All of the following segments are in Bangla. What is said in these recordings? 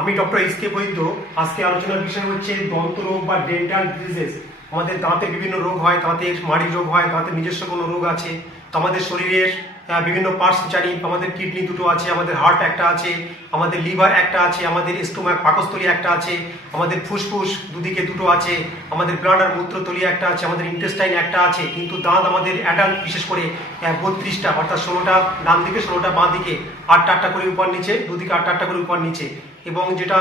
আমি ডক্টর এস কে বৈদ্য। আজকে আলোচনার বিষয় হচ্ছে দন্ত রোগ বা ডেন্টাল ডিজিজেস আমাদের দাঁতে বিভিন্ন রোগ হয়, দাঁতে মাড়ি রোগ হয় দাঁতের নিজস্ব কোনো রোগ আছে। তো আমাদের শরীরের বিভিন্ন পার্টস জানি আমাদের কিডনি দুটো আছে, আমাদের হার্ট একটা আছে, আমাদের লিভার একটা আছে, আমাদের স্টোমাক পাকস্থলী একটা আছে, আমাদের ফুসফুস দুদিকে দুটো আছে, আমাদের ব্লাড আর মূত্রতলী একটা আছে, আমাদের ইন্টেস্টাইন একটা আছে। কিন্তু দাঁত আমাদের অ্যাডাল্ট বিশেষ করে বত্রিশটা, অর্থাৎ ষোলোটা ডান দিকে, ষোলোটা বাঁ দিকে, আটটা আটটা করে উপর নিচে, দুদিকে আটটা আটটা করে উপর নিচে। এবং যেটা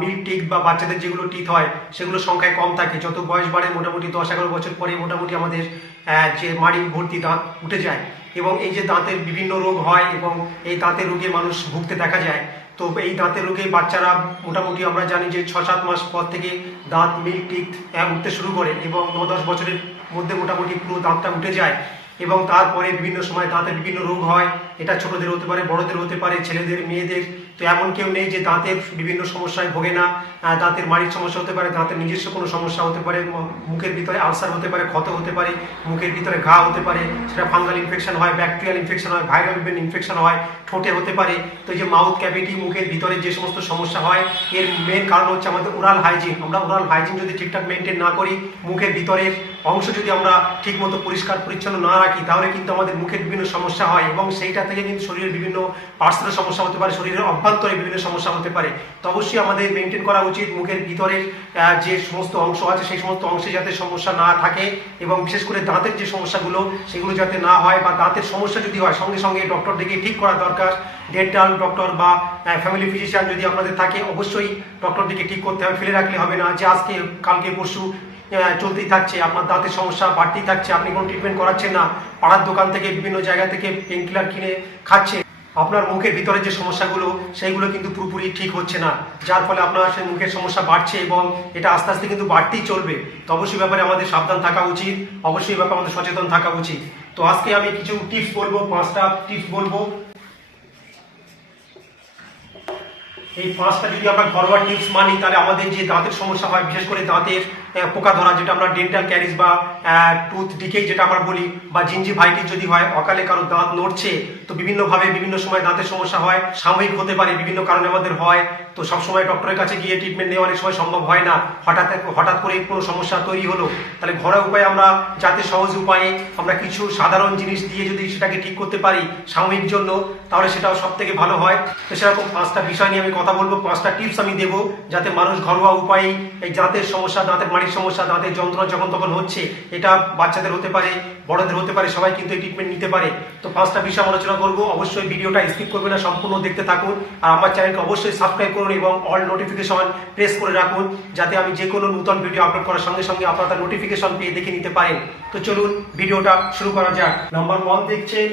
মিল্ক টিক বা বাচ্চাদের যেগুলো টিথ হয়, সেগুলো সংখ্যায় কম থাকে। যত বয়স বাড়ে, মোটামুটি দশ এগারো বছর পরে মোটামুটি আমাদের যে মাড়ি ভর্তি দাঁত উঠে যায়। এবং এই যে দাঁতের বিভিন্ন রোগ হয় এবং এই দাঁতের রোগে মানুষ ভুগতে দেখা যায়, তো এই দাঁতের রোগে বাচ্চারা মোটামুটি আমরা জানি যে ছ সাত মাস পর থেকে দাঁত মিল্ক টিক উঠতে শুরু করে এবং ন দশ বছরের মধ্যে মোটামুটি পুরো দাঁতটা উঠে যায়। এবং তারপরে বিভিন্ন সময় দাঁতের বিভিন্ন রোগ হয়। এটা ছোটদের হতে পারে, বড়দের হতে পারে, ছেলেদের, মেয়েদের তো এমন কেউ নেই যে দাঁতের বিভিন্ন সমস্যায় ভোগে না। দাঁতের মাড়ির সমস্যা হতে পারে, দাঁতের নিজস্ব কোনো সমস্যা হতে পারে মুখের ভিতরে আলসার হতে পারে, ক্ষত হতে পারে, মুখের ভিতরে ঘা হতে পারে, সেটা ফাঙ্গাল ইনফেকশন হয়, ব্যাকটেরিয়াল ইনফেকশন হয়, ভাইরাল ইনফেকশন হয়, ঠোঁটে হতে পারে, তো যে মাউথ ক্যাভিটি, মুখের ভিতরে যে সমস্ত সমস্যা হয়, এর মেন কারণ হচ্ছে আমাদের ওরাল হাইজিন আমরা ওরাল হাইজিন যদি ঠিকঠাক মেনটেন না করি, মুখের ভিতরের অংশ যদি আমরা ঠিকমতো পরিষ্কার, পরিচ্ছন্ন না রাখি, তাহলে কিন্তু আমাদের মুখের বিভিন্ন সমস্যা হয় এবং সেইটা থেকে কিন্তু শরীরের বিভিন্ন পার্সেলের সমস্যা হতে পারে, শরীরের অভ্যন্তরে বিভিন্ন সমস্যা হতে পারে। তো অবশ্যই আমাদের মেনটেন করা উচিত মুখের ভিতরের যে সমস্ত অংশ আছে, সেই সমস্ত অংশে যাতে সমস্যা না থাকে এবং বিশেষ করে দাঁতের যে সমস্যাগুলো, সেগুলো যাতে না হয় বা দাঁতের সমস্যা যদি হয়, সঙ্গে সঙ্গে ডক্টর ডেকে ঠিক করা দরকার। ডেন্টাল ডক্টর বা ফ্যামিলি ফিজিশিয়ান যদি আপনাদের থাকে, অবশ্যই ডক্টর ডেকে ঠিক করতে হবে, ফেলে রাখলে হবে না। যে আজকে, কালকে, পরশু চলতেই থাকছে, আপনার দাঁতের সমস্যা বাড়তেই থাকছে, আপনি কোনো ট্রিটমেন্ট করাচ্ছেন না, পাড়ার দোকান থেকে, বিভিন্ন জায়গা থেকে পেন কিনে খাচ্ছে আপনার মুখের ভিতরে যে সমস্যাগুলো, সেইগুলো কিন্তু পুরোপুরি ঠিক হচ্ছে না। যার ফলে আপনার সেই মুখের সমস্যা বাড়ছে এবং এটা আস্তে আস্তে কিন্তু বাড়তেই চলবে। তো অবশ্যই ব্যাপারে আমাদের সাবধান থাকা উচিত। অবশ্যই ব্যাপারে আমাদের সচেতন থাকা উচিত। তো আজকে আমি কিছু টিপস বলব, পাঁচটা টিপস বলব। এই পাঁচটা যদি আমরা ঘরোয়া টিপস মানি, তাহলে আমাদের যে দাঁতের সমস্যা হয়, বিশেষ করে দাঁতের পোকা ধরা, যেটা আমরা ডেন্টাল ক্যারিজ বা টুথ ডিকেই যেটা আমরা বলি, বা জিঞ্জি ভাইটি যদি হয়, অকালে কারও দাঁত নড়ছে, তো বিভিন্নভাবে বিভিন্ন সময় দাঁতের সমস্যা হয়, সাময়িক হতে পারে, বিভিন্ন কারণে আমাদের হয় তো সবসময় ডক্টরের কাছে গিয়ে ট্রিটমেন্ট নেওয়া অনেক সময় সম্ভব হয় না। হঠাৎ হঠাৎ করে কোনো সমস্যা তৈরি হলো, তাহলে ঘরোয়া উপায়ে আমরা যাতে সহজ উপায়ে আমরা কিছু সাধারণ জিনিস দিয়ে যদি সেটাকে ঠিক করতে পারি সাময়িক জন্য, তাহলে সেটাও সব থেকে ভালো হয়। তো সেরকম পাঁচটা বিষয় নিয়ে আমি কথা বলব, পাঁচটা টিপস আমি দেবো যাতে মানুষ ঘরোয়া উপায়ে এই দাঁতের সমস্যা, দাঁতের মাড়ির সমস্যা, দাঁতের যন্ত্রণা যখন তখন হচ্ছে, এটা বাচ্চাদের হতে পারে, বড়দের হতে পারে, সবাই কিন্তু এই ট্রিটমেন্ট নিতে পারে। তো পাঁচটা বিষয় আলোচনা করব, অবশ্যই ভিডিওটা স্কিপ করবে না, সম্পূর্ণ দেখতে থাকুন। আর আমার চ্যানেলকে অবশ্যই সাবস্ক্রাইব করুন এবং অল নোটিফিকেশন প্রেস করে রাখুন যাতে আমি যে কোনো নতুন ভিডিও আপলোড করার সঙ্গে সঙ্গে আপনারা তার নোটিফিকেশন পেয়ে দেখে নিতে পারেন। তো চলুন ভিডিওটা শুরু করা যাক। নাম্বার ওয়ান দেখছেন,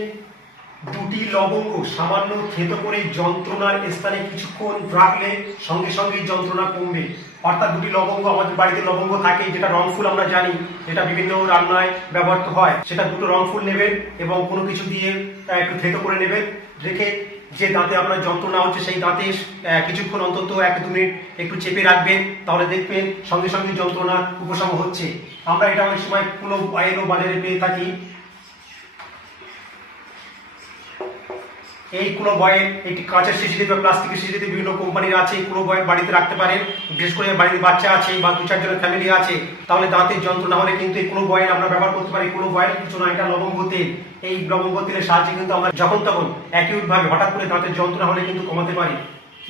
দুটি লবঙ্গ, সামান্য থেতো করে যন্ত্রণার স্থানে কিছুক্ষণ রাখলে সঙ্গে সঙ্গেই যন্ত্রণা কমবে। অর্থাৎ দুটি লবঙ্গ, আমাদের বাড়িতে লবঙ্গ থাকে, যেটা রং ফুল আমরা জানি, যেটা বিভিন্ন রান্নায় ব্যবহৃত হয়, সেটা দুটো রং ফুল নেবেন এবং কোনো কিছু দিয়ে একটু থেতো করে নেবেন। রেখে যে দাঁতে আপনার যন্ত্রণা হচ্ছে, সেই দাঁতে কিছুক্ষণ অন্তত এক দু মিনিট একটু চেপে রাখবেন, তাহলে দেখবেন সঙ্গে সঙ্গে যন্ত্রণার উপশম হচ্ছে। আমরা এটা অনেক সময় কোনো বাইরেও বাজারে পেয়ে থাকি। এই কোনো বয়ে একটি কাঁচের শিশিতে বা প্লাস্টিকের শিশিতে বিভিন্ন কোম্পানির আছে কোনো বয়ে বাড়িতে রাখতে পারেন। বিশেষ করে বাড়িতে বাচ্চা আছে বা দু চারজনের ফ্যামিলি আছে, তাহলে দাঁতের যন্ত্রণা হলে কিন্তু এই কোনো বয়ের আমরা ব্যবহার করতে পারি। কোনো বয়ের কিছু না, এটা লবঙ্গ তেল। এই লবঙ্গ তেলের সাহায্যে কিন্তু আমরা যখন তখন অ্যাকিউট ভাবে হঠাৎ করে দাঁতের যন্ত্রণা হলে কিন্তু কমাতে পারি।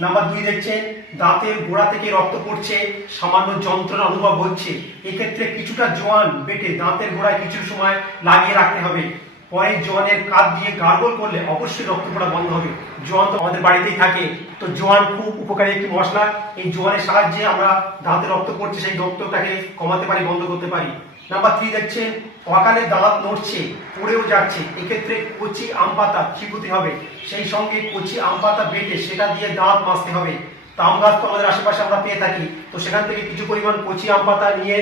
নাম্বার দুই দেখছেন দাঁতের গোড়া থেকে রক্ত পড়ছে, সামান্য যন্ত্রণা অনুভব হচ্ছে। এক্ষেত্রে কিছুটা জোয়ান বেটে দাঁতের গোড়ায় কিছু সময় লাগিয়ে রাখতে হবে। পরে জোয়ানের কাঠ দিয়ে গার্গল করলে অবশ্যই রক্ত পড়া বন্ধ হবে। জোয়ান তো আমাদের বাড়িতেই থাকে। তো জোয়ান খুব উপকারী একটি মশলা। এই জোয়ানের সাহায্যে আমরা দাঁতে রক্ত পড়ছে, সেই রক্তটাকে কমাতে পারি, বন্ধ করতে পারি। নাম্বার থ্রি দেখছেন, অকালে দাঁত নড়ছে, পড়েও যাচ্ছে। এক্ষেত্রে কচি আম পাতা চিপুতে হবে। সেই সঙ্গে কচি আম পাতা বেটে সেটা দিয়ে দাঁত মাজতে হবে। তো আম গাছ তো আমাদের আশেপাশে আমরা পেয়ে থাকি। তো সেখান থেকে কিছু পরিমাণ কচি আম পাতা নিয়ে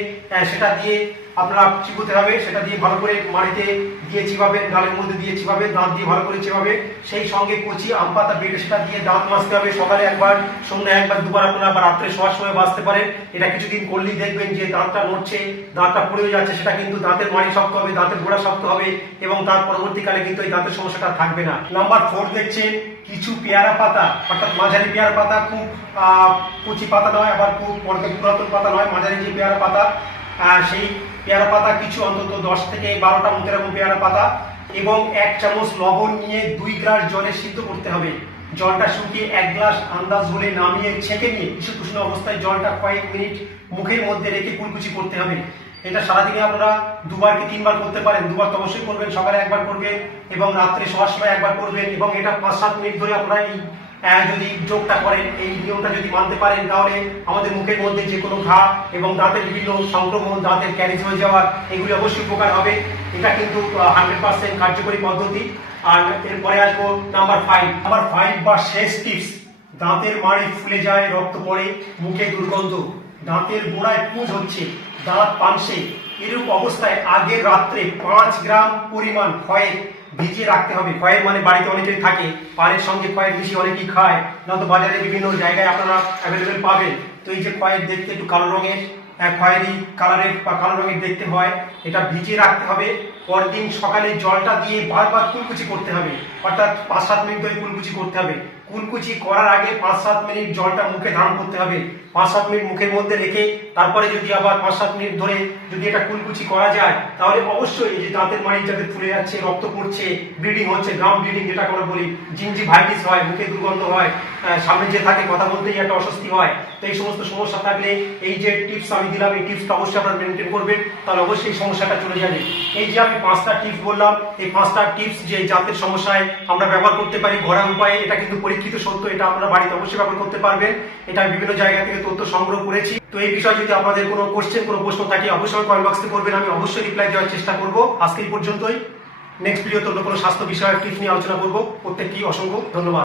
সেটা দিয়ে আপনারা চিবোতে হবে, সেটা দিয়ে ভালো করে মাড়িতে দিয়ে চিবাবেন গালের মধ্যে দিয়ে চিবাবেন দাঁত দিয়ে ভালো করে চিবাবে সেই সঙ্গে কচি, আম পাতা, বেটে, সেটা দিয়ে দাঁত মাজতে হবে। সকালে একবার সন্ধ্যায় একবার, দুবার আপনারা আবার রাত্রে শোয়ার সময় বাঁচতে পারেন। এটা কিছুদিন করলেই দেখবেন যে দাঁতটা নড়ছে, দাঁতটা পড়ে যাচ্ছে, সেটা কিন্তু দাঁতের মাড়ি শক্ত হবে, দাঁতের গোড়া শক্ত হবে এবং তার পরবর্তীকালে কিন্তু এই দাঁতের সমস্যাটা থাকবে না। নাম্বার ফোর দেখছেন, কিছু পেয়ারা পাতা, অর্থাৎ মাঝারি পেয়ারা পাতা খুব কচি পাতা নয়, আবার খুব পুরাতন পাতা নয়, মাঝারি যে পেয়ারা পাতা সেই পেয়ারা পাতা কিছু অন্তত দশ থেকে বারোটা মতো এরকম পেয়ারা পাতা এবং এক চামচ লবণ নিয়ে দুই গ্লাস জলে সিদ্ধ করতে হবে। জলটা শুকিয়ে এক গ্লাস আন্দাজ হলে নামিয়ে ছেঁকে নিয়ে ঈষৎ উষ্ণ অবস্থায় জলটা কয়েক মিনিট মুখের মধ্যে রেখে কুলকুচি করতে হবে। এটা সারাদিনে আপনারা দুবার কি তিনবার করতে পারেন। দুবার তো অবশ্যই করবেন, সকালে একবার করবেন এবং রাত্রে শোয়ার সময় একবার করবেন এবং এটা পাঁচ সাত মিনিট ধরে আপনারা এই যদি যোগটা করেন, এই নিয়মটা যদি মানতে পারেন, তাহলে আমাদের মুখের মধ্যে যে কোনো ঘা এবং দাঁতের বিভিন্ন সংক্রমণ, দাঁতের ক্যারিজ হয়ে যাওয়া এগুলি অবশ্যই উপকার হবে। এটা কিন্তু হান্ড্রেড পার্সেন্ট কার্যকরী পদ্ধতি। আর এরপরে আসব নাম্বার ফাইভ নাম্বার ফাইভ বা শেষ টিপস দাঁতের মাড়ি ফুলে যায়, রক্ত পড়ে, মুখে দুর্গন্ধ। দাঁতের গোড়ায় পুঁজ হচ্ছে, দাঁত পানসে এরূপ অবস্থায় আগের রাত্রে পাঁচ গ্রাম পরিমাণ খয়ে ভিজিয়ে রাখতে হবে। খয়ের মানে বাড়িতে অনেকেই থাকে পানের সঙ্গে খয়ের বেশি অনেকেই খায়, নয়তো বাজারে বিভিন্ন জায়গায় আপনারা অ্যাভেলেবেল পাবেন। তো এই যে খয়ের দেখতে একটু কালো রঙের খয়েরি কালারের বা কালো রঙের দেখতে হয়। এটা ভিজিয়ে রাখতে হবে। পরদিন সকালে জলটা দিয়ে বারবার কুলকুচি করতে হবে। অর্থাৎ পাঁচ সাত মিনিট ধরে কুলকুচি করতে হবে। কুলকুচি করার আগে পাঁচ সাত মিনিট জলটা মুখে ধারণ করতে হবে। পাঁচ সাত মিনিট মুখের মধ্যে রেখে তারপরে যদি আবার পাঁচ সাত মিনিট ধরে যদি এটা কুলকুচি করা যায়, তাহলে অবশ্যই এই যে দাঁতের মাড়ি যাতে ফুলে যাচ্ছে, রক্ত পড়ছে ব্লিডিং হচ্ছে গাম ব্লিডিং যেটা আমরা বলি জিঞ্জি ভাইটিস হয়, মুখে দুর্গন্ধ হয় সামনে যে থাকে, কথা বলতেই একটা অস্বস্তি হয়। তো এই সমস্ত সমস্যা থাকলে এই যে টিপস আমি দিলাম, এই টিপসটা অবশ্যই আপনারা মেনটেন করবেন। তাহলে অবশ্যই এই সমস্যাটা চলে যাবে। এই যে আমি পাঁচটা টিপস বললাম, এই পাঁচটা টিপস যে জাতের সমস্যায় আমরা ব্যবহার করতে পারি ঘরোয়া উপায়ে, এটা কিন্তু পরীক্ষিত সত্য, এটা আপনারা বাড়িতে অবশ্যই ব্যবহার করতে পারবেন। এটা আমি বিভিন্ন জায়গা থেকে তথ্য সংগ্রহ করেছি। তো এই বিষয়ে যদি আপনাদের কোনো কোশ্চেন কোনো প্রশ্ন থাকে, অবশ্যই কমেন্ট বক্সে করবেন আমি অবশ্যই রিপ্লাই দেওয়ার চেষ্টা করব। আজকে পর্যন্তই। নেক্সট ভিডিওতে অন্য কোনো স্বাস্থ্য বিষয়ক টিপস নিয়ে আলোচনা করব। প্রত্যেককেই অসংখ্য ধন্যবাদ।